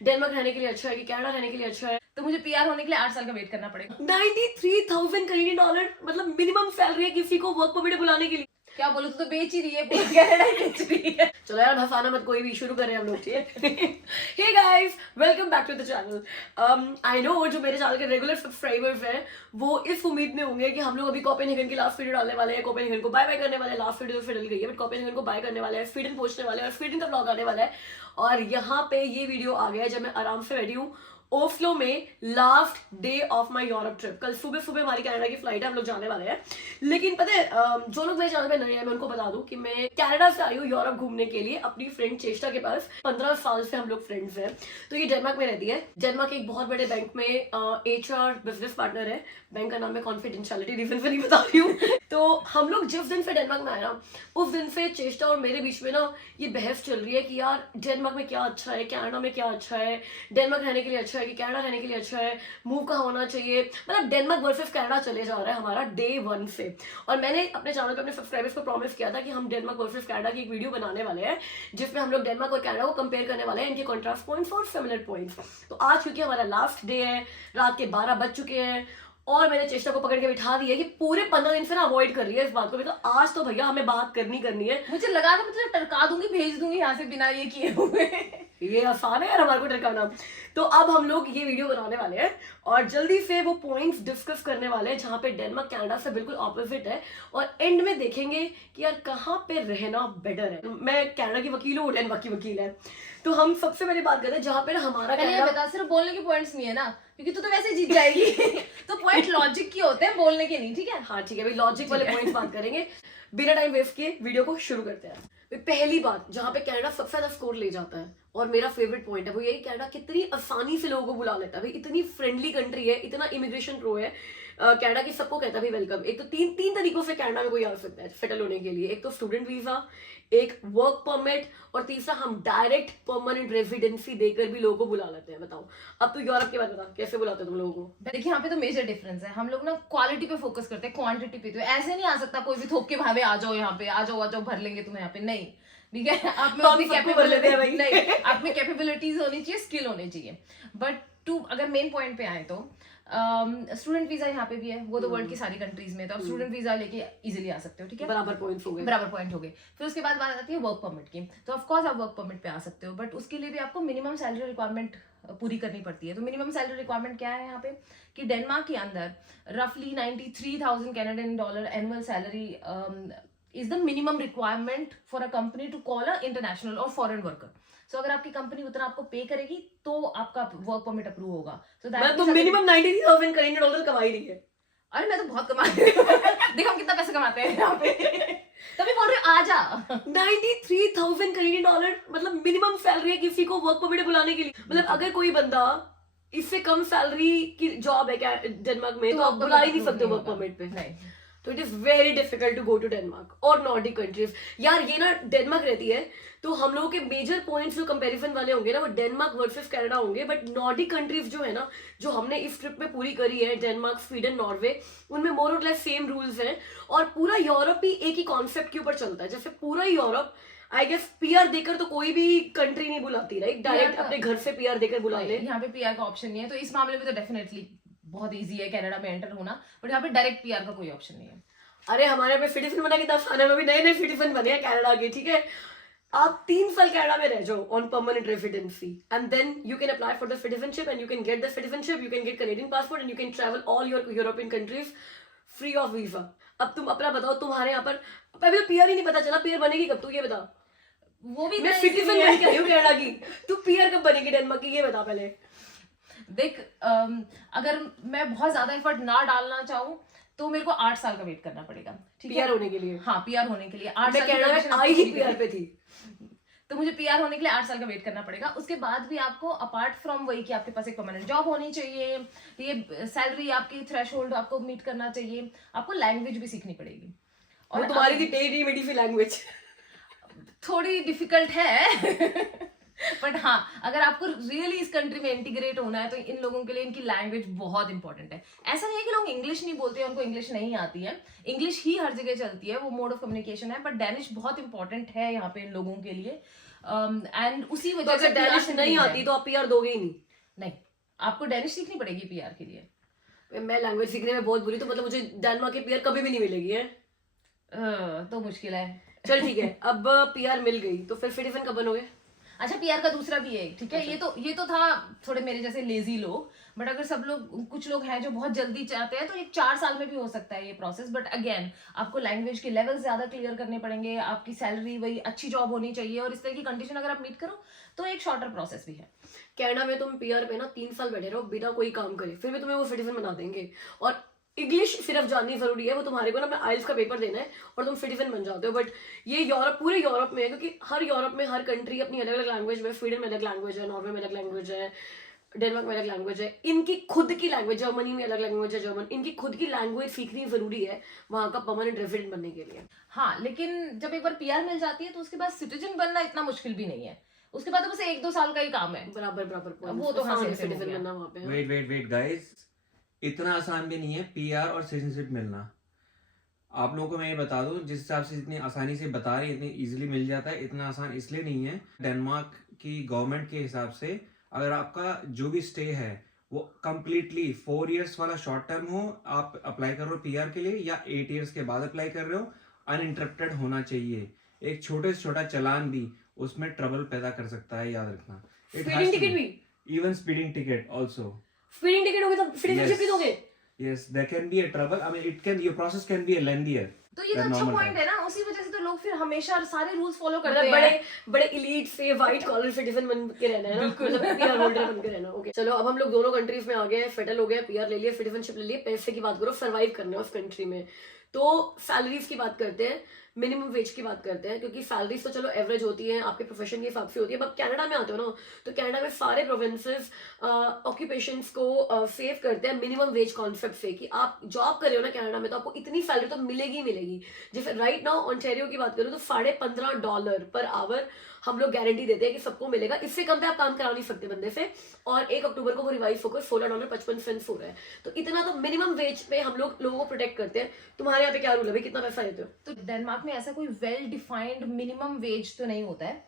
Denmark रहने के लिए अच्छा है कि कनाडा रहने के लिए अच्छा है। तो मुझे पीआर होने के लिए 8 साल का वेट करना पड़ेगा। 93,000 कैनेडियन डॉलर मतलब मिनिमम सैलरी है किसी को वर्क परमिट बुलाने के लिए। क्या बोलूं, तू तो बेच ही रही है, पूरा कनाडा ही बेच रही है। चलो यार भसाना मत, कोई भी शुरू करें हम लोग, ठीक है। Hey guys, welcome back to the channel. I know जो मेरे चैनल के रेगुलर सब्सक्राइबर्स हैं वो इस उम्मीद में होंगे कि हम लोग अभी कोपेनहेगन की लास्ट वीडियो डालने वाले हैं, कोपेनहेगन को बाय बाय करने वाले हैं। लास्ट वीडियो तो फिर डल गई है बट कोपेनहेगन को बाय करने वाले हैं, स्वीडन पहुंचने वाले हैं और स्वीडन का ब्लॉग आने वाला है। और यहाँ पे ये वीडियो आ गया है जब मैं आराम से बैठी हूँ ओस्लो में, last day of my Europe trip. कल सुबह सुबह हमारी कनाडा की फ्लाइट है, हम लोग जाने वाले हैं। लेकिन पता है जो लोग मेरे चैनल पे नए हैं मैं उनको बता दूं कि मैं कनाडा से आई हूँ यूरोप घूमने के लिए अपनी फ्रेंड चेष्टा के पास। 15 साल से हम लोग फ्रेंड्स हैं। तो ये डेनमार्क में रहती है। डेनमार्क एक बहुत बड़े बैंक में HR बिजनेस पार्टनर है। बैंक का नाम है कॉन्फिडेंशियलिटी, रीजन से नहीं बता रही हूँ। तो हम लोग जिस दिन से डेनमार्क में आए ना उस दिन से चेष्टा और मेरे बीच में ना ये बहस चल रही है कि यार डेनमार्क में क्या अच्छा है, कनाडा में क्या अच्छा है, डेनमार्क रहने के लिए अच्छा है कि कनाडा रहने के लिए अच्छा है, मूव कहाँ होना चाहिए। मतलब डेनमार्क वर्सेस कनाडा चले जा रहा है हमारा डे 1 से। और मैंने अपने चैनल पे अपने सब्सक्राइबर्स को प्रॉमिस किया था कि हम डेनमार्क वर्सेस कनाडा की एक वीडियो बनाने वाले हैं जिसमें हम लोग डेनमार्क और कनाडा को कंपेयर करने वाले हैं, इनके कॉन्ट्रास्ट पॉइंट्स और सिमिलर पॉइंट्स। तो आज क्योंकि हमारा लास्ट डे है, रात के 12 बज चुके हैं और मैंने चेष्टा को पकड़ के बिठा दी है कि पूरे 15 दिन से ना अवॉइड कर रही है इस बात को भी। तो आज तो भैया हमें बात करनी है। मुझे लगा था मैं तुझे टरका दूंगी, भेज दूंगी यहाँ से बिना ये किए हुए। ये आसान है यार हमारे को टरकाना। तो अब हम लोग ये वीडियो बनाने वाले हैं और जल्दी से वो पॉइंट्स डिस्कस करने वाले हैं जहाँ पे डेनमार्क कनाडा से बिल्कुल ऑपोजिट है। और एंड में देखेंगे कि यार कहाँ पे रहना बेटर है। मैं कनाडा की वकील हूँ, डेनमार्क की वकील है। तो हम सबसे पहले बात करते हैं जहाँ पे ना हमारा पहले ये बता, सिर्फ बोलने के पॉइंट्स नहीं है ना, क्योंकि तू तो वैसे जीत जाएगी। तो पॉइंट लॉजिक के होते हैं, बोलने के नहीं, ठीक है। हाँ ठीक है भाई, लॉजिक वाले पॉइंट्स बात करेंगे। बिना टाइम वेस्ट किए वीडियो को शुरू करते हैं। पहली बात जहाँ पे कनाडा सबसे ज्यादा स्कोर ले जाता है और मेरा फेवरेट पॉइंट है वो यही, कनाडा कितनी आसानी से लोगों को बुला लेता है भाई। इतनी फ्रेंडली कंट्री है, इतना इमिग्रेशन प्रो है कनाडा की, सबको कहता है भाई वेलकम। एक तो तीन तरीकों से कनाडा में कोई आ सकता है सेटल होने के लिए। एक तो स्टूडेंट वीजा, एक वर्क परमिट और तीसरा हम डायरेक्ट परमानेंट रेजिडेंसी देकर भी लोगों को बुला लेते हैं। बताओ अब तो यूरोप के बारे में बता, कैसे बुलाते हो तुम लोगों को? देखिए यहाँ पे तो मेजर डिफरेंस है। हम लोग ना क्वालिटी पे फोकस करते हैं, क्वांटिटी पे। तो ऐसे नहीं आ सकता कोई भी थोप के भावे आ जाओ यहाँ पे, आ जाओ भर लेंगे तुम्हें यहाँ पे, नहीं। ठीक है, आप में अपनी कैपेबिलिटी नहीं, आप में कैपेबिलिटीज होनी चाहिए, स्किल होनी चाहिए। बट अगर मेन पॉइंट पे आए तो स्टूडेंट वीजा यहाँ पे भी है, वो तो वर्ल्ड की सारी कंट्रीज में। तो आप स्टूडेंट वीजा लेके इजीली आ सकते हो, ठीक है, बराबर पॉइंट हो गए, बराबर पॉइंट हो गए। फिर उसके बाद बात आती है वर्क परमिट की। तो ऑफ कोर्स आप वर्क परमिट पे आ सकते हो, बट उसके लिए भी आपको मिनिमम सैलरी रिक्वायरमेंट पूरी करनी पड़ती है। तो मिनिमम सैलरी रिक्वायरमेंट क्या है यहाँ पे कि डेनमार्क के अंदर रफली 93,000 Canadian dollar annual salary is the minimum requirement for a company to call a international और फॉरेन वर्कर। सो अगर आपकी कंपनी उतना आपको पे करेगी तो आपका वर्क परमिट अप्रूव होगा। सो मैं तो मिनिमम 93,000 कैनेडियन डॉलर कमा ही रही है। अरे मैं तो बहुत कमा रही हूँ। देखो हम कितना पैसे कमाते हैं यहाँ पे। तभी बोल रही हूँ आ जा। 93,000 कैनेडियन डॉलर मतलब मिनिमम सैलरी है किसी को वर्क परमिट बुलाने के लिए। मतलब अगर कोई बंदा इससे कम सैलरी की जॉब है डेनमार्क में तो आप बुला ही नहीं सकते वर्क परमिट पे। नहीं, तो it is very difficult to go to Denmark और नॉर्डिक कंट्रीज। यार ये ना डेनमार्क रहती है तो हम लोगों के मेजर पॉइंट्स जो कंपैरिजन वाले होंगे ना वो डेनमार्क वर्सेस कनाडा होंगे। बट नॉर्डिक कंट्रीज जो है ना, जो हमने इस ट्रिप में पूरी करी है, डेनमार्क, स्वीडन, नॉर्वे, उनमें मोर और लेस सेम रूल्स हैं। और पूरा यूरोप ही एक ही कॉन्सेप्ट के ऊपर चलता है। जैसे पूरा यूरोप आई गेस पीआर देकर तो कोई भी कंट्री नहीं बुलाती, राइट? डायरेक्ट अपने घर से पीआर देकर बुला ले। यहाँ पे पीआर का ऑप्शन नहीं है। तो इस मामले में तो डेफिनेटली बहुत इजी है कनाडा में एंटर होना, बट यहाँ पे डायरेक्ट पीआर का कोई ऑप्शन नहीं है। अरे हमारे यहाँ पे सिटीजन बना के 10 साल में भी नए नए सिटीजन बने हैं कनाडा के, ठीक है। आप 3 साल कनाडा में रह जाओ on permanent residency and then you can apply for the citizenship and you can get the citizenship, you can get Canadian passport and you can travel all your European countries free of visa. अब तुम अपना बताओ, तुम्हारे यहाँ पर अभी तो PR ही नहीं पता चला, पीआर बनेगी कब? तू ये बता। वो भी मैं सिटीजन बन के आई हूँ कनाडा की, तू पीआर कब बनेगी डेनमार्क की, ये बता पहले। देख अगर मैं बहुत ज्यादा एफर्ट ना डालना चाहूँ तो मेरे को 8 साल का वेट करना पड़ेगा, ठीक है, पीआर होने के लिए। हाँ, पीआर होने के लिए 8 मैं साल कनाडा में आई ही पीआर पे थी। तो मुझे पीआर होने के लिए 8 साल का वेट करना पड़ेगा। उसके बाद भी आपको अपार्ट फ्रॉम वही कि आपके पास एक परमानेंट जॉब होनी चाहिए, ये सैलरी आपकी थ्रेशोल्ड आपको मीट करना चाहिए, आपको लैंग्वेज भी सीखनी पड़ेगी। और तुम्हारी थी टेढ़ी मेढ़ी सी लैंग्वेज, थोड़ी डिफिकल्ट है। बट हाँ, अगर आपको रियली इस कंट्री में इंटीग्रेट होना है तो इन लोगों के लिए इनकी लैंग्वेज बहुत इंपॉर्टेंट है। ऐसा नहीं है कि लोग इंग्लिश नहीं बोलते हैं, उनको इंग्लिश नहीं आती है, इंग्लिश ही हर जगह चलती है, वो मोड ऑफ कम्युनिकेशन है, बट डेनिश बहुत इंपॉर्टेंट है यहाँ पे इन लोगों के लिए। एंड उसी तो वजह से अगर डैनिश PR नहीं है। आती तो आप पीआर दोगे ही नहीं? नहीं, आपको डैनिश सीखनी पड़ेगी PR के लिए। मैं लैंग्वेज सीखने में बहुत बुरी, तो मतलब मुझे डेनमार्क की पीआर कभी भी नहीं मिलेगी है? तो मुश्किल है। चल ठीक है, अब पीआर मिल गई तो फिर सिटीजन कब बनोगे? अच्छा, PR का दूसरा भी है, ठीक है। अच्छा। ये तो था थोड़े मेरे जैसे लेजी लोग, बट अगर सब लोग, कुछ लोग हैं जो बहुत जल्दी चाहते हैं, तो एक 4 साल में भी हो सकता है ये प्रोसेस। बट अगेन, आपको लैंग्वेज के लेवल ज्यादा क्लियर करने पड़ेंगे, आपकी सैलरी वही अच्छी जॉब होनी चाहिए, और इस तरह की कंडीशन अगर आप मीट करो तो एक शॉर्टर प्रोसेस भी है। कनाडा में तुम पीआर पे ना 3 साल बैठे रहो बिना कोई काम करे, फिर भी तुम्हें वो सिटीजन बना देंगे। और इंग्लिश सिर्फ जाननी जरूरी है, वो तुम्हारे को ना मैं आइल्स का पेपर देना है और तुम सिटीजन बन जाते हो। बट ये यूरोप, पूरे यूरोप में है, क्योंकि हर यूरोप में हर कंट्री अपनी अलग अलग लैंग्वेज में, स्वीडन में अलग लैंग्वेज है, नॉर्वे में अलग लैंग्वेज है, डेनमार्क में अलग लैंग्वेज है, इनकी खुद की लैंग्वेज, जर्मनी में अलग लैंग्वेज है जर्मन, इनकी खुद की लैंग्वेज सीखनी जरूरी है वहां का परमानेंट रेजिडेंट बनने के लिए। हाँ, लेकिन जब एक बार PR मिल जाती है तो उसके बाद सिटीजन बनना इतना मुश्किल भी नहीं है। उसके बाद तो बस 1-2 साल का ही काम है। बराबर बराबर points, वो तो हाँ, आसान है सेम हो सिटीजन गया। बनना वहां पे। वेट गाइस, इतना आसान भी नहीं है पीआर और सिटीजनशिप मिलना। आप लोगों को मैं ये बता दूं, जिस हिसाब से इतनी आसानी से बता रहे हैं, इतनी इजीली मिल जाता है, इतना आसान इसलिए नहीं है। डेनमार्क की गवर्नमेंट के हिसाब से अगर आपका जो भी स्टे है वो कंप्लीटली 4 इयर्स वाला शॉर्ट टर्म हो, आप अप्लाई कर रहे हो पीआर के लिए, या 8 इयर्स के बाद अप्लाई कर रहे हो, अनइंटरप्टेड होना चाहिए। एक छोटे से छोटा चालान भी उसमें ट्रबल पैदा कर सकता है, याद रखना। स्पीडिंग टिकट भी? Even speeding ticket also. Speeding ticket होगी तो सिटीजनशिप नहीं दोगे? Yes, there can be a trouble. I mean, your process can be a lengthier. तो ये तो than अच्छा normal पॉइंट time. है ना, उसी वजह से तो लोग फिर हमेशा सारे रूल्स फॉलो करते मतलब हैं। बड़े बड़े इलीट से व्हाइट कॉलर सिटीजन बन के रहना है ना, मतलब पीआर होल्डर बन के रहना। ओके चलो, अब हम लोग दोनों कंट्रीज में आ गए हैं, सेटल हो गए, पीआर ले लिया, सिटीजनशिप ले लिया। पैसे की बात करो, सरवाइव करना है उस कंट्री में, तो सैलरीज की बात करते हैं, मिनिमम वेज की बात करते हैं, क्योंकि सैलरीज तो चलो एवरेज होती है, आपके प्रोफेशन के हिसाब से होती है। अब कनाडा में आते हो ना, तो कनाडा में सारे प्रोविंसेस ऑक्यूपेशंस को सेव करते हैं मिनिमम वेज कॉन्सेप्ट से, कि आप जॉब कर रहे हो ना कनाडा में तो आपको इतनी सैलरी तो मिलेगी ही मिलेगी। जैसे राइट नाउ ऑन्टेरियो की बात करूँ तो $15.5 पर आवर हम लोग गारंटी देते हैं कि सबको मिलेगा। इससे कम पे आप काम करा नहीं सकते बंदे से, और 1 अक्टूबर को वो रिवाइज होकर $16.55 हो रहा है। तो इतना तो मिनिमम वेज पे हम लोग लोगों को प्रोटेक्ट करते हैं। तुम्हारे यहाँ पे क्या रूल है भाई, कितना पैसा देते हो? तो डेनमार्क में ऐसा कोई वेल डिफाइंड मिनिमम वेज तो नहीं होता है,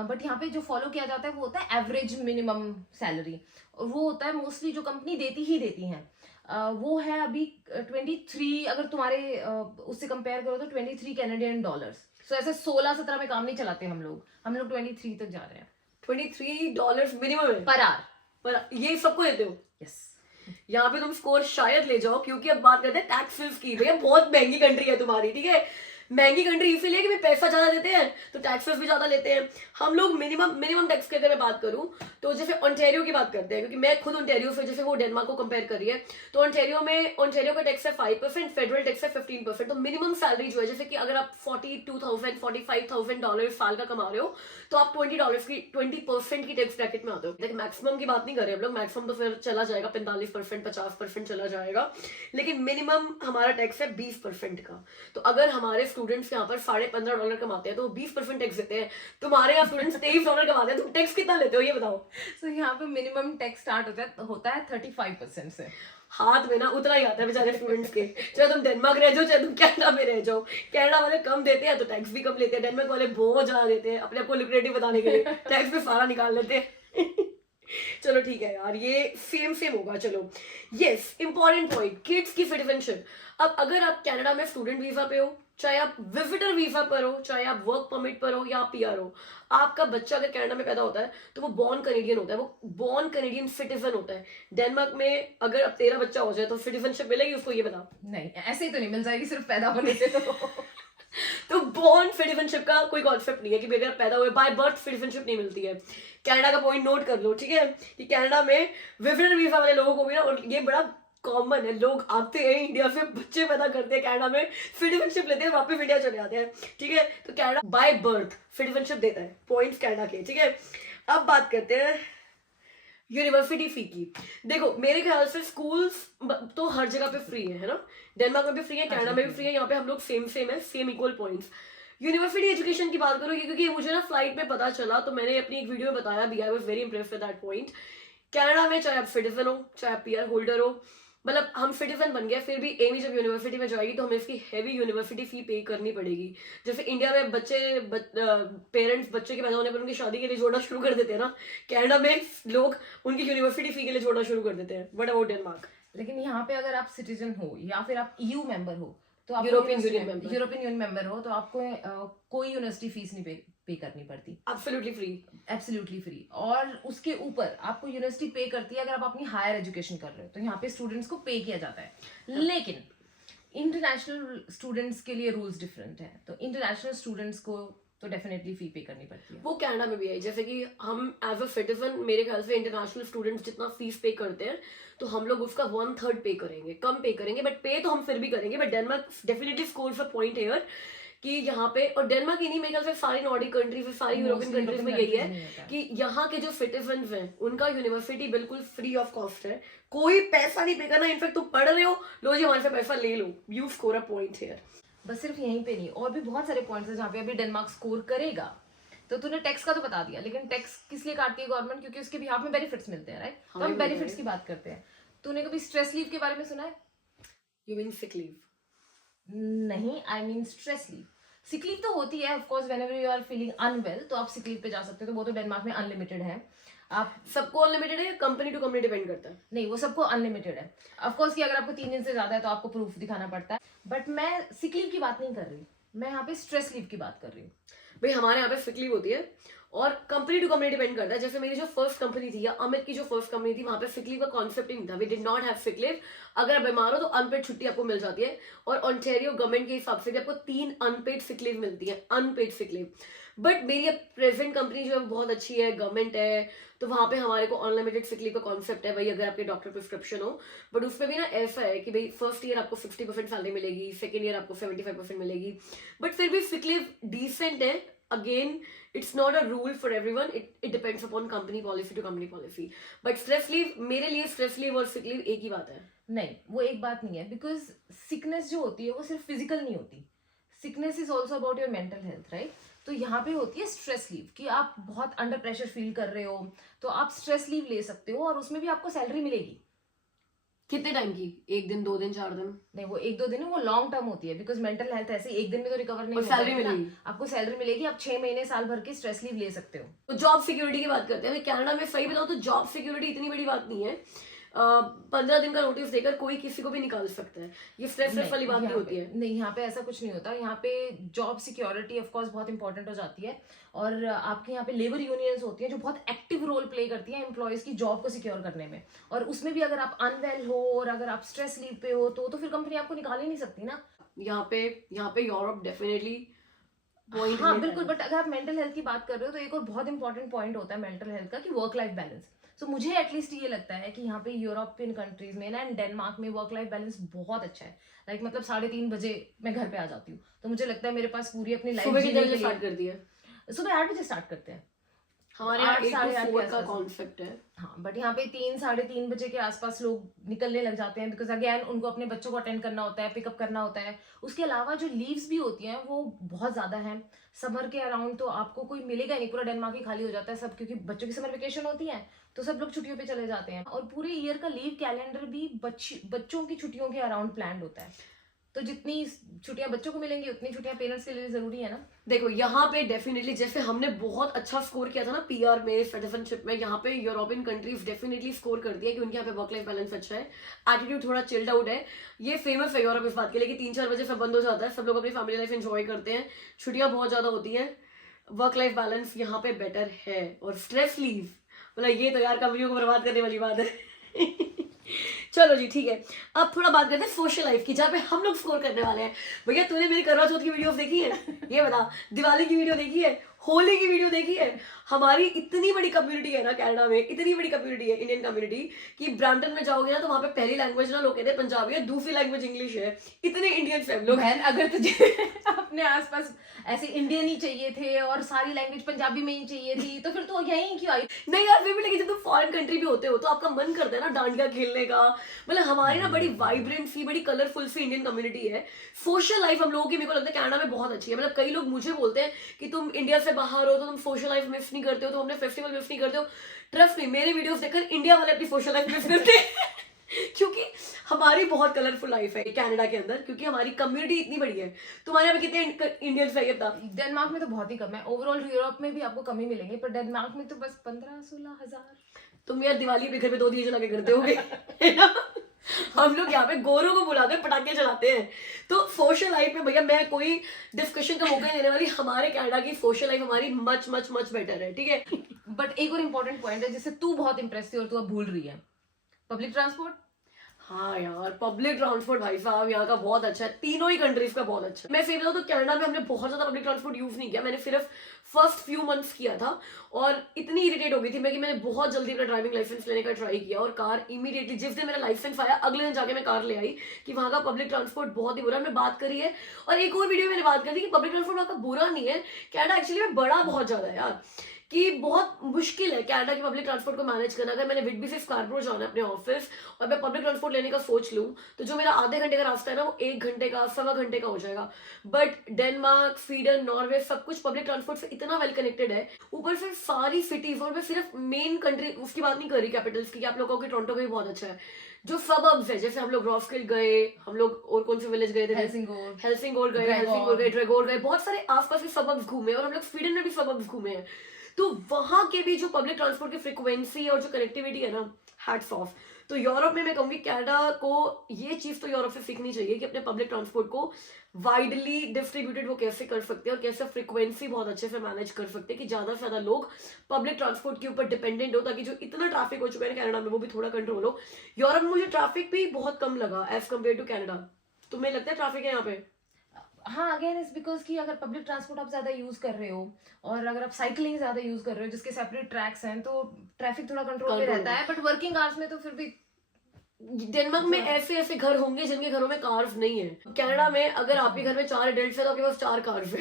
बट यहाँ पे जो फॉलो किया जाता है वो होता है एवरेज मिनिमम सैलरी, और वो होता है मोस्टली जो कंपनी देती हैं। वो है अभी 23, अगर तुम्हारे उससे कंपेयर करो तो $23 सो ऐसे 16-17 में काम नहीं चलाते हम लोग 23 तक जा रहे हैं। $23 मिनिमम है पर आवर। पर ये सबको देते हो? यस। यहाँ पे तुम स्कोर शायद ले जाओ, क्योंकि अब बात करते हैं टैक्सेस की। भैया बहुत महंगी कंट्री है तुम्हारी, ठीक है? महंगी कंट्री इसीलिए कि पैसा ज्यादा देते हैं तो टैक्सेस भी ज्यादा लेते हैं। हम लोग मिनिमम टैक्स की अगर मैं बात करूं तो जैसे ऑन्टेरियो की बात करते हैं, क्योंकि मैं खुद ऑन्टेरियो से, जैसे वो डेनमार्क को कंपेयर कर रही है, तो ऑन्टेरियो का टैक्स है 5%, फेडरल टैक्स है 15%। तो मिनिमम सैलरी जो है, जैसे कि अगर आप $45,000 साल का कमा रहे हो तो आप $20 की टैक्स ब्रैकेट में आते हो। देखिए मैक्सिमम की बात नहीं कर रहे हम लोग, मैक्सिमम तो फिर चला जाएगा 45%, 50% चला जाएगा, लेकिन मिनिमम हमारा टैक्स है 20% का। तो अगर हमारे स्टूडेंट्स यहाँ पर $15.5 कमाते हैं तो 20% टैक्स देते हैं। तुम्हारे यहाँ स्टूडेंट्स $23 कमाते हैं, तुम टैक्स कितना लेते हो ये बताओ? सो यहाँ पे मिनिमम टैक्स स्टार्ट होता है 35% से। हाथ में ना उतना ही आता है बेचारे स्टूडेंट्स के, चाहे तुम डेनमार्क रह जाओ चाहे तुम कनाडा में रह जाओ। कनाडा वाले कम देते हैं तो टैक्स भी कम लेते हैं, डेनमार्क वाले बहुत ज्यादा देते हैं, अपने आप को लिक्रेटिव बताने के लिए टैक्स भी सारा निकाल लेते हैं। चलो ठीक है यार, ये सेम होगा। चलो यस, इंपॉर्टेंट पॉइंट, किड्स की सिटीजनशिप। अब अगर आप कनाडा में स्टूडेंट वीजा पे हो, चाहे आप विजिटर वीजा पर हो, चाहे आप वर्क परमिट पर हो या पीआर हो, आपका बच्चा अगर कनाडा में पैदा होता है तो वो बॉर्न कनेडियन होता है, वो बॉर्न कनेडियन सिटीजन होता है। डेनमार्क में अगर अब तेरा बच्चा हो जाए तो सिटीजनशिप मिलेगी उसको, ये बता? नहीं, ऐसे ही तो नहीं मिल जाएगी सिर्फ पैदा होने से। तो बॉर्न सिटीजनशिप का कोई कॉन्सेप्ट नहीं है कि अगर पैदा हुए बाय बर्थ सिटीजनशिप नहीं मिलती है। कनाडा का पॉइंट नोट कर लो, ठीक है, कि कनाडा में विजिटर वीजा वाले लोगों को भी ना, और ये बड़ा कॉमन है, लोग आते हैं इंडिया से, बच्चे पैदा करते हैं कनाडा में, सिटीजनशिप लेते हैं, वापस इंडिया चले जाते हैं, ठीक है। तो कनाडा बाय बर्थ सिटीजनशिप देता है, पॉइंट्स कनाडा के, ठीक है। अब बात करते हैं यूनिवर्सिटी फी की। देखो मेरे ख्याल से स्कूल्स तो हर जगह पे फ्री है ना, डेनमार्क में भी फ्री है, कनाडा में भी फ्री है, यहाँ पे हम लोग सेम है, same equal points. University education की बात करो, क्योंकि मुझे ना फ्लाइट में पता चला, तो मैंने अपनी एक वीडियो में बताया भी, I was very impressed with that point. Canada में चाहे आप सिटीजन हो, चाहे आप पीआर होल्डर हो, मतलब हम सिटीजन बन गए, फिर भी एमी जब यूनिवर्सिटी में जाएगी तो हमें इसकी हैवी यूनिवर्सिटी फी पे करनी पड़ेगी। जैसे इंडिया में पेरेंट्स बच्चे के पैदा होने पर उनकी शादी के लिए जोड़ना शुरू कर देते हैं ना, कनाडा में लोग उनकी यूनिवर्सिटी फी के लिए जोड़ना शुरू कर देते हैं। What about Denmark? लेकिन यहाँ पे अगर आप सिटीजन हो या फिर आप EU मेंबर हो तो आप यूरोपियन यूनियन मेंबर हो तो आपको कोई यूनिवर्सिटी फीस नहीं पे करनी पड़ती, एब्सोल्युटली फ्री। Absolutely free. और उसके ऊपर आपको यूनिवर्सिटी पे करती है अगर आप अपनी हायर एजुकेशन कर रहे हो, तो यहाँ पे स्टूडेंट्स को पे किया जाता है। लेकिन इंटरनेशनल स्टूडेंट्स के लिए रूल्स डिफरेंट है, तो इंटरनेशनल स्टूडेंट्स को तो डेफिनेटली फी पे करनी पड़ती है। वो कनाडा में भी है, जैसे कि हम एज अ सिटीजन मेरे ख्याल से इंटरनेशनल स्टूडेंट्स जितना फीस पे करते हैं तो हम लोग उसका 1/3 पे करेंगे, कम पे करेंगे, बट पे तो हम फिर भी करेंगे। But Denmark definitely scores a point here कि यहाँ पे, और डेनमार्क ही नहीं, मेरे ख्याल से सारी नॉर्डिक कंट्रीज, सारी यूरोपियन कंट्रीज में यही है कि यहाँ के जो सिटीजन हैं उनका यूनिवर्सिटी बिल्कुल फ्री ऑफ कॉस्ट है, कोई पैसा नहीं पे करना। इनफैक्ट तुम पढ़ रहे हो, लो जी हमारे से पैसा ले लो, you score a point here. बस सिर्फ यहीं पे नहीं, और भी बहुत सारे पॉइंट्स हैं जहाँ पे अभी डेनमार्क स्कोर करेगा। तो तूने टैक्स का तो बता दिया, लेकिन टैक्स किस लिए काटती है गवर्नमेंट? क्योंकि उसके बिहाफ में बेनिफिट्स मिलते हैं, राइट? तो हम बेनिफिट्स की बात करते हैं। तूने कभी स्ट्रेस लीव के बारे में सुना है? You mean sick leave? नहीं, I mean stress leave. Sick leave तो होती है of course, whenever you are feeling unwell तो आप सिक लीव पे जा सकते हो, तो वो तो डेनमार्क में अनलिमिटेड है। आप सबको अनलिमिटेड है या कंपनी टू कंपनी डिपेंड करता है? नहीं, वो सबको अनलिमिटेड है। ऑफ कोर्स कि अगर आपको 3 दिन से ज्यादा है तो आपको प्रूफ दिखाना पड़ता है, बट मैं सिक लीव की बात नहीं कर रही, मैं यहाँ पे स्ट्रेस लीव की बात कर रही हूँ। भाई हमारे यहाँ पे सिक लीव होती है और कंपनी टू कंपनी डिपेंड करता है। जैसे मेरी जो फर्स्ट कंपनी थी या अमित की जो फर्स्ट कंपनी थी, वहाँ पे सिक लीव का कॉन्सेप्ट ही नहीं था। We did not have sick leave. अगर आप बीमार हो तो अनपेड छुट्टी आपको मिल जाती है, और ऑन्टेरियो गवर्नमेंट के हिसाब से भी आपको 3 अनपेड सिक लीव मिलती है, अनपेड सिक लीव। बट मेरी प्रेजेंट कंपनी जो है बहुत अच्छी है, गवर्नमेंट है, तो वहाँ पे हमारे को अनलिमिटेड सिक लीव का कॉन्सेप्ट है भाई, अगर आपके डॉक्टर प्रिस्क्रिप्शन हो। बट उसमें भी ना ऐसा है कि भाई फर्स्ट ईयर आपको 60% सैलरी मिलेगी, सेकेंड ईयर आपको 75% मिलेगी, बट फिर भी सिक लीव डिसेंट है। Again, it's not a rule for everyone. It depends upon company policy to company policy. But stress leave, मेरे लिए stress leave और sick leave एक ही बात है। नहीं, वो एक बात नहीं है, बिकॉज सिकनेस जो होती है वो सिर्फ फिजिकल नहीं होती, sickness is also about your mental health, right? तो यहाँ पे होती है स्ट्रेस लीव कि आप बहुत अंडर प्रेशर फील कर रहे हो तो आप स्ट्रेस लीव ले सकते हो, और उसमें भी आपको सैलरी मिलेगी। कितने टाइम की? 1 दिन, 2 दिन, 4 दिन? नहीं, वो 1-2 दिन है, वो लॉन्ग टर्म होती है, बिकॉज मेंटल हेल्थ ऐसे 1 दिन में तो रिकवर नहीं और होता सैलरी है ना। मिलेगी? आपको सैलरी मिलेगी, आप 6 महीने साल भर की स्ट्रेस लीव ले सकते हो। तो जॉब सिक्योरिटी की बात करते हैं। कनाडा में सही बताओ तो जॉब सिक्योरिटी इतनी बड़ी बात नहीं है। 15 दिन का नोटिस देकर कोई किसी को भी निकाल सकता है, ये स्ट्रेस वाली बात नहीं होती है। नहीं, यहाँ पे ऐसा कुछ नहीं होता। यहाँ पे जॉब सिक्योरिटी ऑफ कोर्स बहुत इंपॉर्टेंट हो जाती है, और आपके यहाँ पे लेबर यूनियंस होती है जो बहुत एक्टिव रोल प्ले करती है एम्प्लॉयज की जॉब को सिक्योर करने में, और उसमें भी अगर आप अनवेल हो और अगर आप स्ट्रेस लीव पे हो तो फिर कंपनी आपको निकाल ही नहीं सकती ना। यहाँ पे यूरोप डेफिनेटली पॉइंट। हाँ बिल्कुल, बट अगर आप मेंटल हेल्थ की बात कर रहे हो तो एक और बहुत इंपॉर्टेंट पॉइंट होता है मेंटल हेल्थ का, कि वर्क लाइफ बैलेंस। सो मुझे एटलीस्ट ये लगता है कि यहाँ पे यूरोपियन कंट्रीज में ना, एंड डेनमार्क में वर्क लाइफ बैलेंस बहुत अच्छा है। लाइक मतलब 3:30 बजे मैं घर पे आ जाती हूँ, तो मुझे लगता है मेरे पास पूरी अपनी लाइफ सुबह कितने बजे स्टार्ट कर दिया? सुबह 8 बजे स्टार्ट करते हैं, हमारे यहाँ 8 to 4 का कॉन्सेप्ट है। हाँ, बट यहाँ पे 3-3:30 बजे के आसपास लोग निकलने लग जाते हैं, बिकॉज अगेन उनको अपने बच्चों को अटेंड करना होता है, पिकअप करना होता है। उसके अलावा जो लीव्स भी होती हैं वो बहुत ज़्यादा हैं। समर के अराउंड तो आपको कोई मिलेगा नहीं, पूरा डेनमार्क ही खाली हो जाता है सब, क्योंकि बच्चों की समर वेकेशन होती है तो सब लोग छुट्टियों पे चले जाते हैं, और पूरे ईयर का लीव कैलेंडर भी बच्चों की छुट्टियों के अराउंड प्लान होता है। तो जितनी छुट्टियां बच्चों को मिलेंगी उतनी छुट्टियां पेरेंट्स के लिए जरूरी है ना। देखो यहाँ पे डेफिनेटली जैसे हमने बहुत अच्छा स्कोर किया था ना पीआर में, सिटीजनशिप में, यहाँ पे यूरोपियन कंट्रीज डेफिनेटली स्कोर करती है कि उनके यहाँ पे वर्क लाइफ बैलेंस अच्छा है, एटीट्यूड थोड़ा चिल्ड आउट है। ये फेमस है यूरोप इस बात के लिए कि 3-4 बजे सब बंद हो जाता है, सब लोग अपनी फैमिली लाइफ एंजॉय करते हैं, छुट्टियां बहुत ज्यादा होती हैं, वर्क लाइफ बैलेंस यहाँ पे बेटर है। और स्ट्रेस लीव, मतलब ये तो यार कंपनियों को बर्बाद करने वाली बात है। चलो जी ठीक है, अब थोड़ा बात करते हैं सोशल लाइफ की, जहाँ पे हम लोग स्कोर करने वाले हैं। भैया तूने मेरी करवा चौथ की वीडियोस देखी है? ये बता, दिवाली की वीडियो देखी है, होली की वीडियो देखी है? हमारी इतनी बड़ी कम्युनिटी है ना कनाडा में, इतनी बड़ी कम्युनिटी है इंडियन कम्युनिटी, कि ब्रांटन में जाओगे ना तो वहाँ पे पहली लैंग्वेज ना लोग कहते हैं पंजाबी है, दूसरी लैंग्वेज इंग्लिश है। इतने इंडियंस हैं लोग। अगर तुझे अपने आसपास ऐसे इंडियन ही चाहिए थे और सारी लैंग्वेज पंजाबी में ही चाहिए थी तो फिर तो यहीं क्यों आई? नहीं यार, फिर भी लेकिन जब तुम फॉरेन कंट्री भी होते हो तो आपका मन करता है ना डांडिया खेलने का। मतलब हमारी ना बड़ी वाइब्रेंट सी, बड़ी कलरफुल सी इंडियन कम्युनिटी है। सोशल लाइफ हम लोगों की मेरे को लगता है कनाडा में बहुत अच्छी है। मतलब कई लोग मुझे बोलते हैं कि तुम इंडिया से बाहर हो तो तुम सोशल लाइफ मिस नहीं करते हो, तो हमने फेस्टिवल मिस नहीं करते हो। ट्रस्ट मी, मेरे वीडियोस देखकर इंडिया वाले अपनी सोशल लाइफ मिस करते हैं। क्योंकि हमारी बहुत कलरफुल लाइफ है कनाडा के अंदर, क्योंकि हमारी कम्युनिटी इतनी बड़ी है। तुम्हारे यहाँ पे कितने इंडियंस है बता? डेनमार्क में तो बहुत ही कम है, ओवरऑल यूरोप में भी आपको कमी मिलेंगे, पर डेनमार्क में तो बस 15-16 हजार। तुम यार दिवाली पे घर पे 2 दिए जला के करते होगे, है ना? हम लोग यहाँ पे गोरों को बुलाकर पटाखे चलाते हैं। तो सोशल लाइफ में भैया मैं कोई डिस्कशन का मौका नहीं देने वाली, हमारे कनाडा की सोशल लाइफ हमारी मच मच मच बेटर है, ठीक है? बट एक और इम्पोर्टेंट पॉइंट है जिससे तू बहुत इम्प्रेस थी और तू अब भूल रही है, पब्लिक ट्रांसपोर्ट। हाँ यार, पब्लिक ट्रांसपोर्ट भाई साहब यहाँ का बहुत अच्छा है, तीनों ही कंट्रीज का बहुत अच्छा है। मैं सही बताऊँ तो कनाडा में हमने बहुत ज्यादा पब्लिक ट्रांसपोर्ट यूज नहीं किया, मैंने सिर्फ फर्स्ट फ्यू मंथ्स किया था और इतनी इरिटेट हो गई थी मैं कि मैंने बहुत जल्दी अपना ड्राइविंग लाइसेंस लेने का ट्राई किया और कार इमीडिएटली जिस दिन मेरा लाइसेंस आया अगले दिन जाके मैं कार ले आई कि वहाँ का पब्लिक ट्रांसपोर्ट बहुत ही बुरा है। हमने बात करी है और एक और वीडियो में मैंने बात करी थी कि पब्लिक ट्रांसपोर्ट वहाँ का बुरा नहीं है, कनाडा एक्चुअली में बड़ा बहुत ज्यादा है यार, कि बहुत मुश्किल है कनाडा की पब्लिक ट्रांसपोर्ट को मैनेज करना। अगर मैंने विडबी से स्कारब्रो जाना है अपने ऑफिस और मैं पब्लिक ट्रांसपोर्ट लेने का सोच लूँ तो जो मेरा आधे घंटे का रास्ता है ना वो 1 घंटे का 1.25 घंटे का हो जाएगा। बट डेनमार्क, स्वीडन, नॉर्वे सब कुछ पब्लिक ट्रांसपोर्ट से इतना वेल कनेक्टेड है, ऊपर से सारी सिटीज, और मैं सिर्फ मेन कंट्री उसकी बात नहीं कर रही कैपिटल्स की, आप लोगों के टोरंटो में भी बहुत अच्छा है। जो सबअब्स है, जैसे हम लोग रॉस्किल गए, हम लोग और कौन से विलेज गए थे, हेल्सिंगोर गए, ड्रैगोर गए, बहुत सारे आसपास के सबअब्स घूमे और हम लोग स्वीडन में भी सबअब्स घूमे हैं। तो वहां के भी जो पब्लिक ट्रांसपोर्ट की फ्रीक्वेंसी और जो कनेक्टिविटी है ना, हैट्स ऑफ। तो यूरोप में मैं कहूंगी कनाडा को ये चीज तो यूरोप से सीखनी चाहिए कि अपने पब्लिक ट्रांसपोर्ट को वाइडली डिस्ट्रीब्यूटेड वो कैसे कर सकते हैं और कैसे फ्रीक्वेंसी बहुत अच्छे से मैनेज कर सकते हैं कि ज्यादा से ज्यादा लोग पब्लिक ट्रांसपोर्ट के ऊपर डिपेंडेंट हो, ताकि जो इतना ट्रैफिक हो चुका है कनाडा में वो भी थोड़ा कंट्रोल हो। यूरोप में मुझे ट्रैफिक भी बहुत कम लगा एज कम्पेयर टू कनाडा। तुम्हें लगता है ट्रैफिक है यहाँ पे? हाँ, अगेन इट्स बिकॉज कि अगर पब्लिक ट्रांसपोर्ट आप ज्यादा यूज कर रहे हो और अगर आप साइकिलिंग ज्यादा यूज कर रहे हो जिसके सेपरेट ट्रैक्स हैं तो ट्रैफिक थोड़ा कंट्रोल में रहता है। बट वर्किंग आवर्स में तो फिर भी डेनमार्क में ऐसे ऐसे घर होंगे जिनके घरों में कार्स नहीं है। कनाडा में अगर आपके घर में 4 एडल्ट्स है तो आपके पास 4 कार्स है।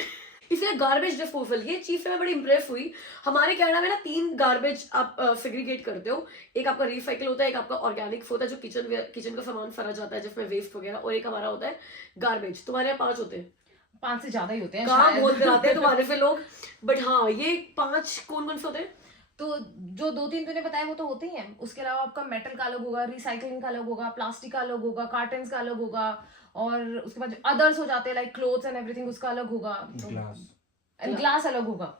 इसलिए गार्बेज डिस्पोजल, ये चीज से मैं बड़ी इंप्रेस हुई। हमारे कनाडा में ना 3 गार्बेज आप सेग्रीगेट करते हो, एक आपका रिसाइकिल होता है, एक आपका ऑर्गेनिक्स होता है जो किचन का सामान सारा जाता है जिसमें वेस्ट वगैरह, और एक हमारा होता है गार्बेज। तुम्हारे यहाँ 5 होते हैं? 5 से ज्यादा ही होते हैं, काम बहुत कराते हैं तुम्हारे से लोग, बट हाँ ये 5 कौन कौन से होते हैं? तो जो 2-3 तूने बताया वो तो होते ही हैं। उसके अलावा आपका मेटल का अलग होगा, रिसाइकलिंग का अलग होगा, प्लास्टिक का अलग होगा, कार्टन्स का अलग होगा, और उसके बाद जो अदर्स हो जाते हैं लाइक क्लोथ्स एंड एवरीथिंग उसका अलग होगा, ग्लास अलग होगा।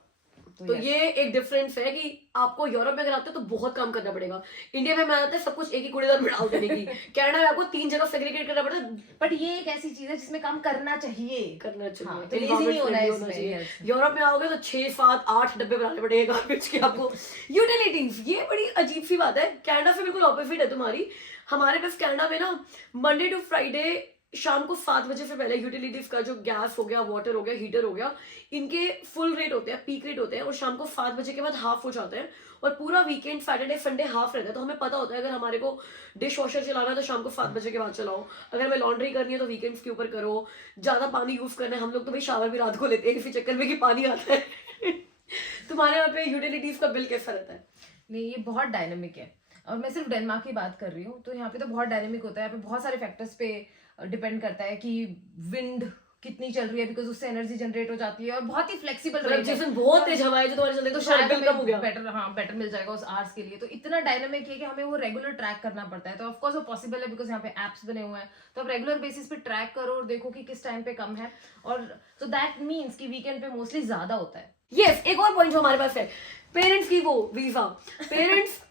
तो ये एक डिफरेंस है कि आपको यूरोप में अगर आते हो तो बहुत काम करना पड़ेगा। इंडिया में मैं आता है सब कुछ एक ही कूड़ेदान में डाल देने की, कनाडा में आपको 3 जगह सेग्रीगेट करना पड़ता है। बट ये एक ऐसी चीज है जिसमें काम करना चाहिए। हाँ, तो लेजी नहीं होना है इसमें। यूरोप में आओगे तो 6, 7, 8 डब्बे बनाने पड़ेंगे गार्बेज के आपको। यूटिलिटीज, ये बड़ी अजीब सी बात है, कनाडा से बिल्कुल ऑपोजिट है तुम्हारी। हमारे पास कनाडा में ना मंडे टू फ्राइडे शाम को 7 बजे से पहले यूटिलिटीज का जो गैस हो गया, वाटर हो गया, हीटर हो गया, इनके फुल रेट होते हैं, पीक रेट होते हैं, और शाम को 7 बजे के बाद हाफ हो जाते हैं, और पूरा वीकेंड सैटरडे संडे हाफ रहता है। तो हमें पता होता है अगर हमारे को डिश वॉशर चलाना है तो शाम को 7 बजे के बाद चलाओ, अगर हमें लॉन्ड्री करनी है तो वीकेंड्स के ऊपर करो, ज्यादा पानी यूज करना है, हम लोग तो भाई शावर भी रात को लेते हैं इसी चक्कर में कि पानी आता है। तुम्हारे यहाँ पे यूटिलिटीज का बिल कैसा रहता है? नहीं, ये बहुत डायनेमिक है, और मैं सिर्फ डेनमार्क की बात कर रही हूँ। तो यहाँ पे तो बहुत डायनेमिक होता है, यहाँ पे बहुत सारे फैक्टर्स पे डिपेंड करता है कि विंड कितनी चल रही है, बिकॉज उससे एनर्जी जनरेट हो जाती है, और बहुत ही फ्लेक्सिबल जिस दिन बहुत तेज हवा है जो तुम्हारे चलते तो शायद बिल कम हो गया, बेटर मिल जाएगा उस आवर्स के लिए। तो इतना डायनामिक है कि हमें वो रेगुलर ट्रैक करना पड़ता है। तो ऑफ कोर्स वो पॉसिबल है बिकॉज यहाँ पे एप्स बने हुए हैं, तो आप रेगुलर बेसिस पे ट्रैक करो और देखो कि किस टाइम पे कम है, और तो दैट मीन्स कि वीकेंड पे मोस्टली ज्यादा होता है। यस, एक और पॉइंट जो हमारे पास है, पेरेंट्स की वो वीजा। पेरेंट्स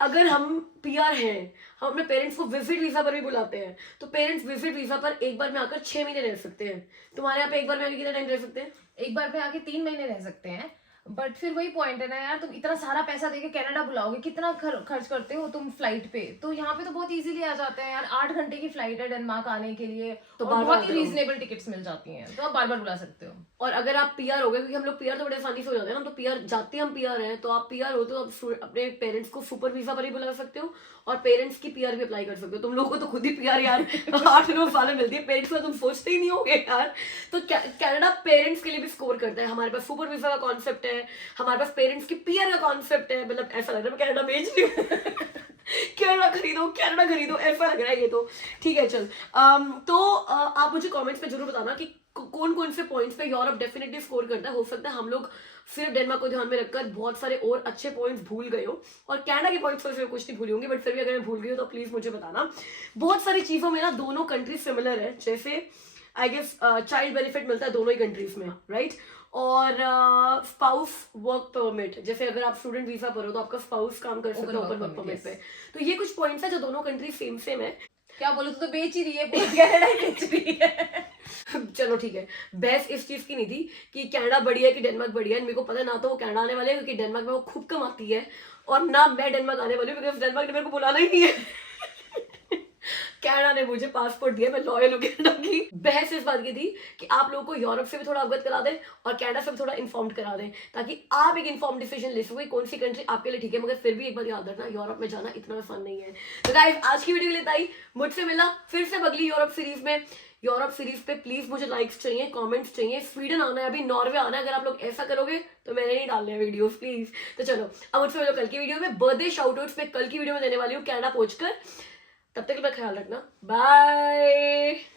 अगर हम पीआर हैं, हम अपने पेरेंट्स को विजिट वीजा पर भी बुलाते हैं, तो पेरेंट्स विजिट वीजा पर एक बार में आकर 6 महीने रह सकते हैं। तुम्हारे यहाँ पे एक बार में आके कितना टाइम रह सकते हैं? एक बार में आके 3 महीने रह सकते हैं। बट फिर वही पॉइंट है ना यार, तुम इतना सारा पैसा देके कनाडा बुलाओगे, कितना खर्च करते हो तुम फ्लाइट पे? तो यहाँ पे तो बहुत इजीली आ जाते हैं यार, 8 घंटे की फ्लाइट है डेनमार्क आने के लिए, तो बहुत ही रीजनेबल टिकट्स मिल जाती हैं, तो आप बार बार बुला सकते हो। और अगर आप पीआर हो गए, क्योंकि हम लोग पीआर तो बड़े आसानी से हो जाते हैं, हम तो पीआर जाते हैं, हम पीआर हैं, तो आप पीआर हो तो आप अपने पेरेंट्स को सुपर वीजा पर ही बुला सकते हो और पेरेंट्स की पीआर भी अप्लाई कर सकते हो। तुम लोगों को तो खुद ही पीआर यार 8-9 साल में मिलती है, पेरेंट्स को तुम सोचते ही नहीं होगे यार। तो कनाडा पेरेंट्स के लिए भी स्कोर करता है। हमारे पास सुपर वीजा का कॉन्सेप्ट है, हमारे पास पेरेंट्स की पीआर का कॉन्सेप्ट है। मतलब ऐसा लग रहा है मैं कनाडा भेज रही हूँ। कनाडा खरीदो ऐसा लग रहा है ये तो। ठीक है चल, तो आप मुझे कमेंट्स में जरूर बताना कि कौन कौन से पॉइंट्स पे यूरोप डेफिनेटली स्कोर करता है। हो सकता है हम लोग सिर्फ डेनमार्क को ध्यान में रखकर बहुत सारे और अच्छे पॉइंट्स भूल गए हो, और कनाडा के पॉइंट्स पर कुछ नहीं भूली होंगी, बट फिर भी अगर मैं भूल गई हूँ तो प्लीज मुझे बताना। बहुत सारी चीजों में ना दोनों कंट्रीज सिमिलर है, जैसे आई गेस चाइल्ड बेनिफिट मिलता है दोनों ही कंट्रीज में, राइट। और स्पाउस वर्क परमिट, जैसे अगर आप स्टूडेंट वीजा पर हो तो आपका स्पाउस काम कर सकता है ओपन वर्क परमिट पे। तो ये कुछ पॉइंट्स है जो दोनों कंट्री सेम सेम है। क्या बोलूं, तो बेच ही रही है, पूरी कनाडा ही बेच रही है। चलो ठीक है, बहस इस चीज की नहीं थी कि कनाडा बढ़िया है कि डेनमार्क बढ़िया है। मेरे को पता है ना तो वो कनाडा आने वाले हैं क्योंकि डेनमार्क में वो खूब कमाती है, और ना मैं डेनमार्क आने वाली हूँ बिकॉज डेनमार्क ने मेरे को बुलाना ही नहीं है। कनाडा ने मुझे पासपोर्ट दिया, मैं लॉयल हूँ कनाडा की। बहस इस बात की थी कि आप लोगों को यूरोप से भी थोड़ा अवगत करा दें और कनाडा से भी थोड़ा इन्फॉर्म्ड करा दें, ताकि आप एक इन्फॉर्म डिसीजन ले सको कौन सी कंट्री आपके लिए ठीक है। मगर फिर भी एक बात याद रखना, यूरोप में जाना इतना आसान नहीं है। तो गाइस आज की वीडियो के लिए ताई मुझसे मिला फिर से अगली यूरोप सीरीज में। यूरोप सीरीज पे प्लीज मुझे लाइक्स चाहिए, कमेंट्स चाहिए। स्वीडन आना है, अभी नॉर्वे आना है। अगर आप लोग ऐसा करोगे तो मैंने नहीं डालने वीडियोस प्लीज। तो चलो अब मुझसे मिलो कल की वीडियो में। बर्थडे शाउटआउट्स पे कल की वीडियो में देने वाली हूँ कनाडा पहुंचकर। तब तक का ख्याल रखना, बाय।